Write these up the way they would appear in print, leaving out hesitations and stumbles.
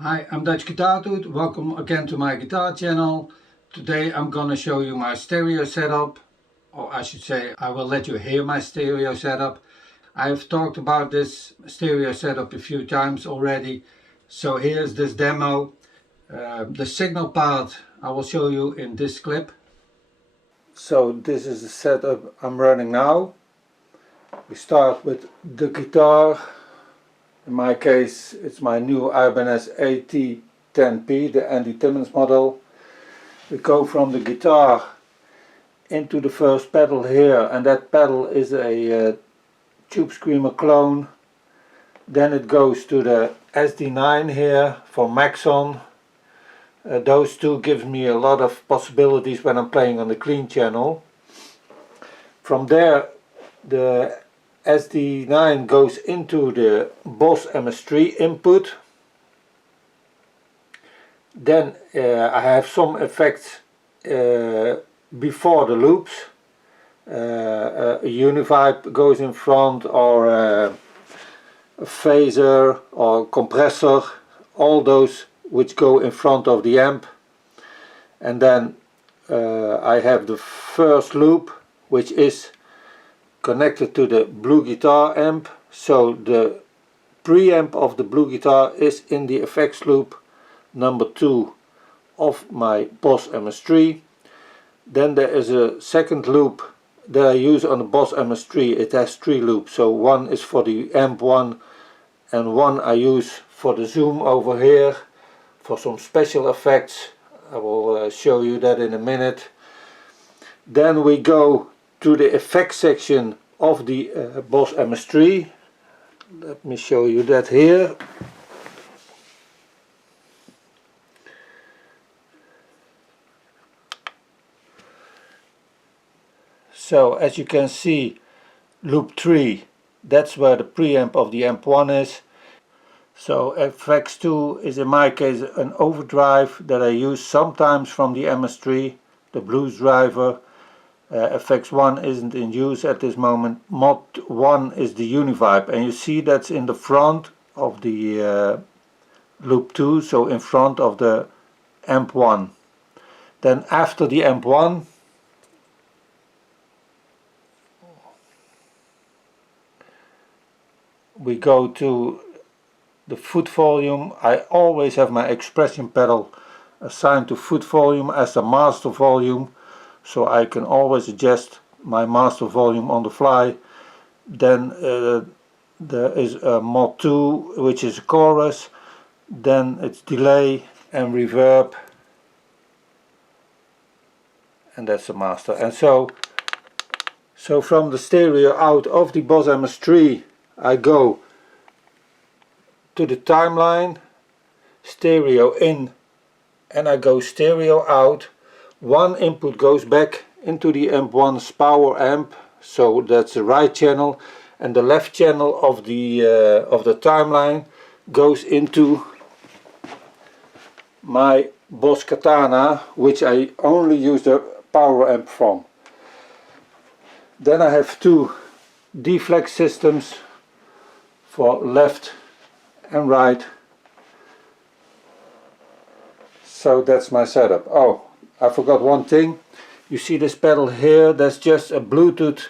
Hi, I'm DutchGuitarDude. Welcome again to my guitar channel. Today I'm gonna show you my stereo setup, or I should say I will let you hear my stereo setup. I've talked about this stereo setup a few times already, so here's this demo. The signal part I will show you in this clip. So this is the setup I'm running now. We start with the guitar. In my case, it's my new Ibanez AT10P, the Andy Timmons model. We go from the guitar into the first pedal here, and that pedal is a Tube Screamer clone. Then it goes to the SD9 here for Maxon. Those two give me a lot of possibilities when I'm playing on the clean channel. From there, the SD9 goes into the Boss MS-3 input. Then I have some effects before the loops. A Univibe goes in front, or a phaser or compressor, all those which go in front of the amp. And then I have the first loop, which is connected to the Blue Guitar amp, so the preamp of the Blue Guitar is in the effects loop number 2 of my Boss MS-3. Then there is a second loop that I use on the Boss MS-3. It has 3 loops, so one is for the Amp1 and one I use for the zoom over here for some special effects. I will show you that in a minute. Then we go to the effects section of the Boss MS-3. Let me show you that here. So as you can see, loop 3, that's where the preamp of the Amp1 is. So effects 2 is in my case an overdrive that I use sometimes from the MS-3, the blues driver. Effects 1 isn't in use at this moment. Mod 1 is the Univibe, and you see that's in the front of the loop 2, so in front of the Amp1. Then after the Amp1, we go to the foot volume. I always have my expression pedal assigned to foot volume as the master volume, so I can always adjust my master volume on the fly. Then there is a mod 2, which is a chorus. Then it's delay and reverb, and that's the master. And so from the stereo out of the Boss MS-3, I go to the timeline, stereo in, and I go stereo out. One input goes back into the Amp1's power amp, so that's the right channel, and the left channel of the timeline goes into my Boss Katana, which I only use the power amp from. Then I have 2 Deeflexx systems for left and right. So that's my setup. Oh, I forgot one thing. You see this pedal here, that's just a Bluetooth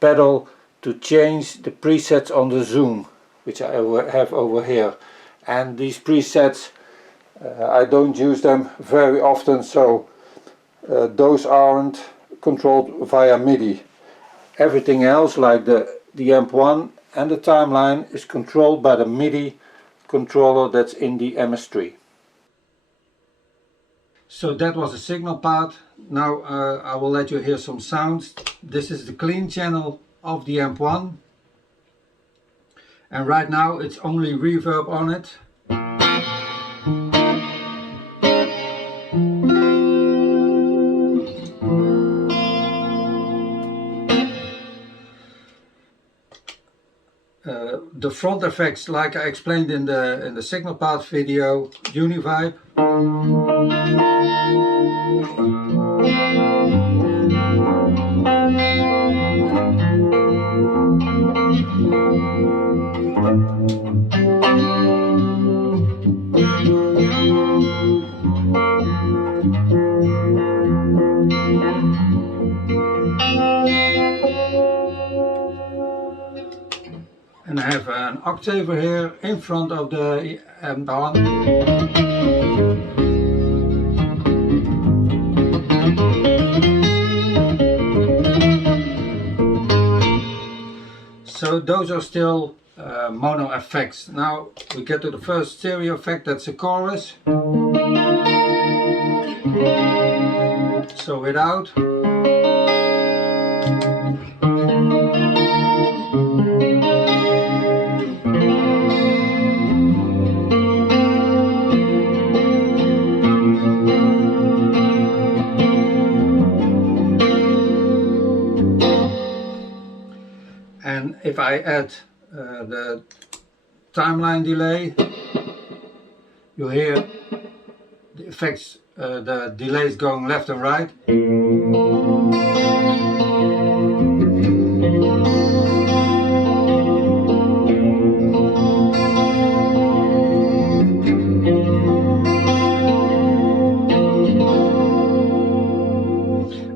pedal to change the presets on the zoom, which I have over here. And these presets, I don't use them very often, so those aren't controlled via MIDI. Everything else, like the Amp1 and the timeline, is controlled by the MIDI controller that's in the MS-3. So that was the signal part. Now I will let you hear some sounds. This is the clean channel of the Amp1, and right now it's only reverb on it. The front effects, like I explained in the signal part video, Univibe. And I have an octaver here in front of the Amp1. So those are still mono effects. Now we get to the first stereo effect, that's a chorus. So without. And if I add the timeline delay, you hear the effects, the delays going left and right.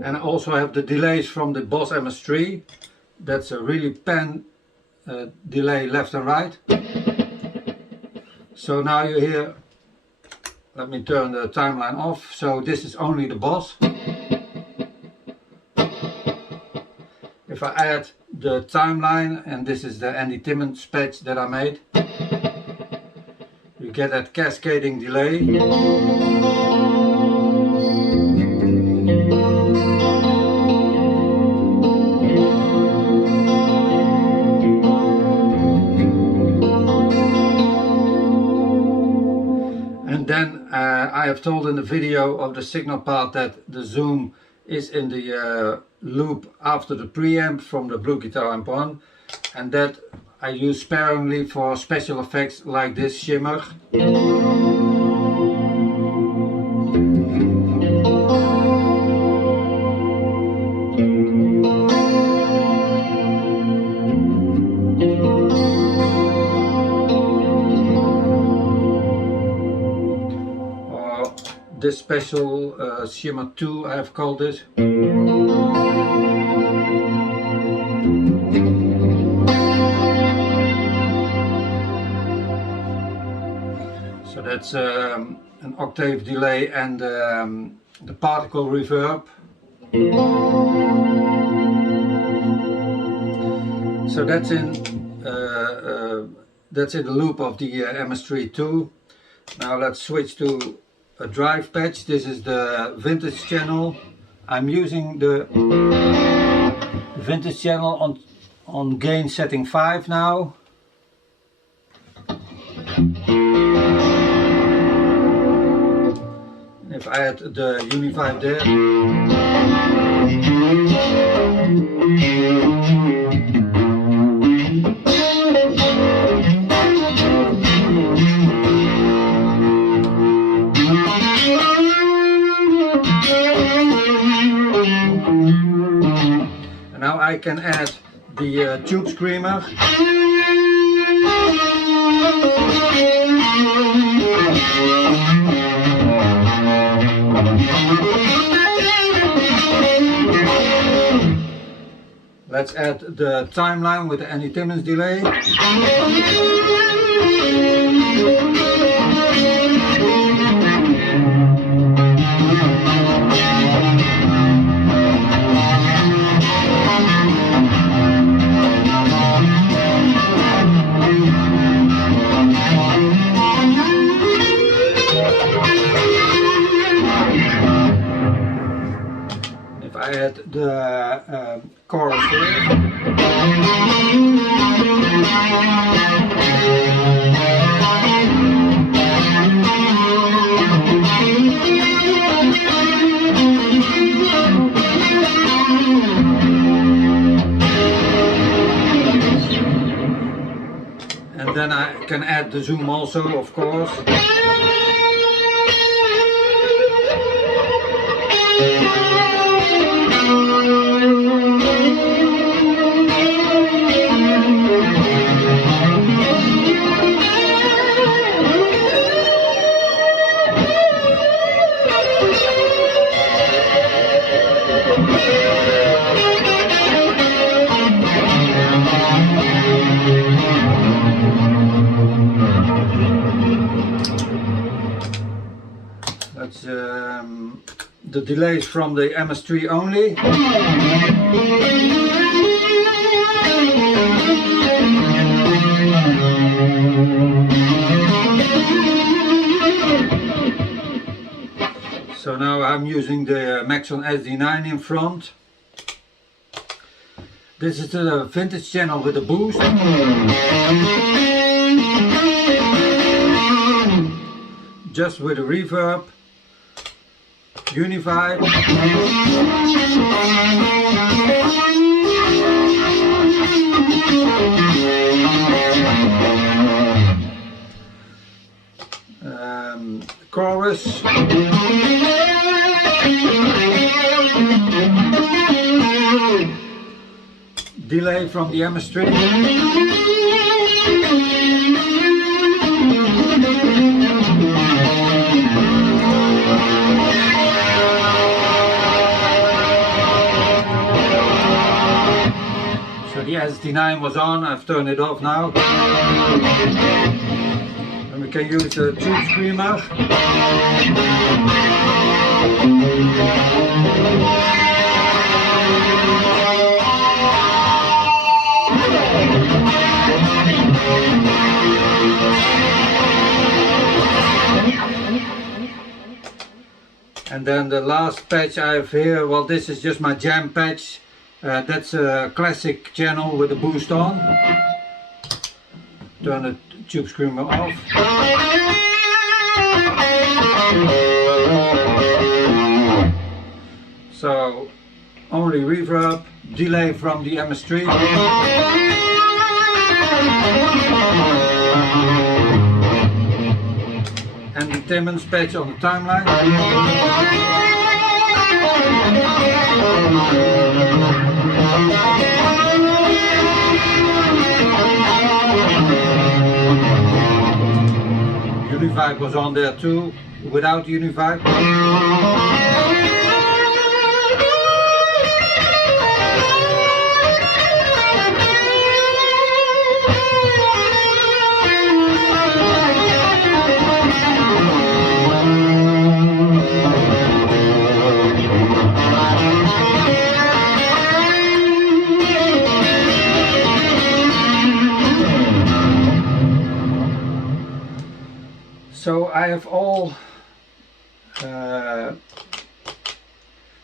And I also have the delays from the Boss MS-3. That's a really pan delay left and right. So now you hear, let me turn the timeline off. So this is only the Boss. If I add the timeline, and this is the Andy Timmons patch that I made, you get that cascading delay. And then I have told in the video of the signal part that the zoom is in the loop after the preamp from the Blue Guitar Amp1, and that I use sparingly for special effects like this shimmer. This special shimmer 2 I have called it. So that's an octave delay and the particle reverb. So that's in the loop of the MS-3 too. Now let's switch to a drive patch. This is the vintage channel. I'm using the vintage channel on gain setting 5 now. If I add the Uni5 there. Now I can add the tube screamer. Let's add the timeline with the Andy Timmons delay. If I add the chorus here. And then I can add the zoom also, of course. the delays from the MS-3 only. So now I'm using the Maxon SD9 in front. This is the vintage channel with a boost. Just with a reverb. Unified. Chorus. Delay from the MS-3. So the SD9 was on, I've turned it off now. And we can use a tube screamer. And then the last patch I have here, well, this is just my jam patch. That's a classic channel with the boost on. Turn the tube screamer off. So only reverb, delay from the MS-3. And the Timmons patch on the timeline. Unified was on there too, without Unified. So I have all,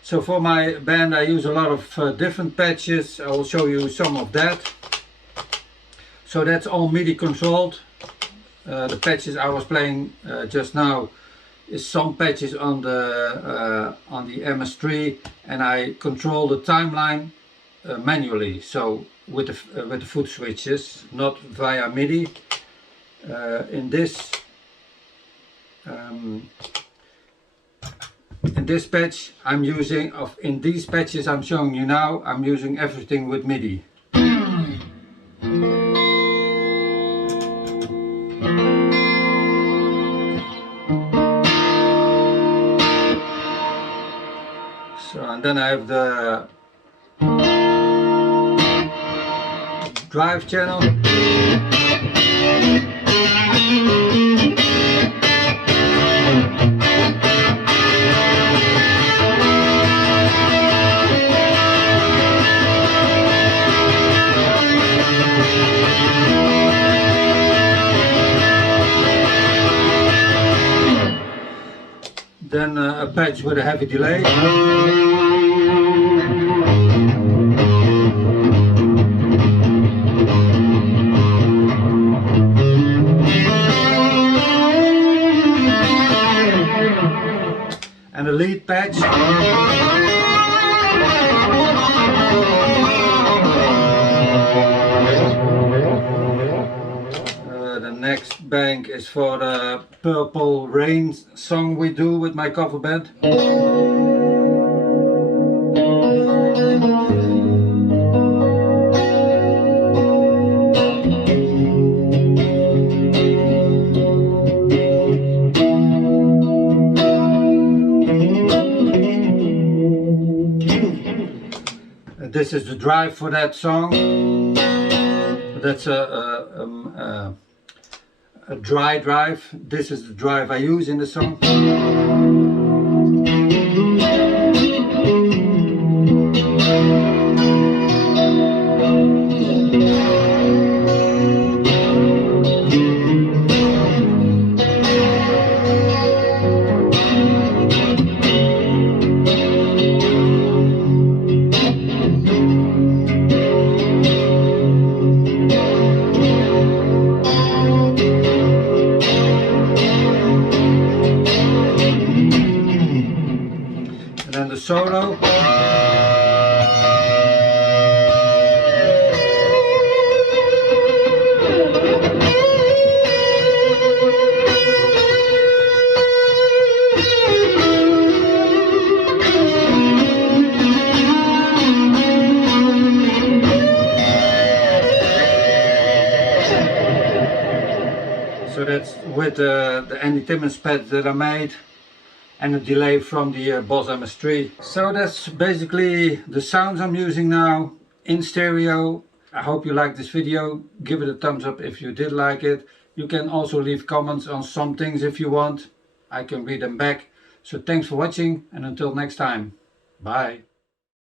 so for my band I use a lot of different patches. I will show you some of that. So that's all MIDI controlled. The patches I was playing just now is some patches on the MS-3, and I control the timeline manually. So with the foot switches, not via MIDI. In this patch I'm using, in these patches I'm showing you now, I'm using everything with MIDI. So, and then I have the drive channel. Then a patch with a heavy delay. And a lead patch. The next bank is for the Purple Rain song we do with my cover band. This is the drive for that song. That's a dry drive. This is the drive I use in the song. with the Andy Timmons pad that I made and a delay from the Boss MS-3. So that's basically the sounds I'm using now in stereo. I hope you liked this video. Give it a thumbs up if you did like it. You can also leave comments on some things if you want. I can read them back. So thanks for watching, and until next time, bye.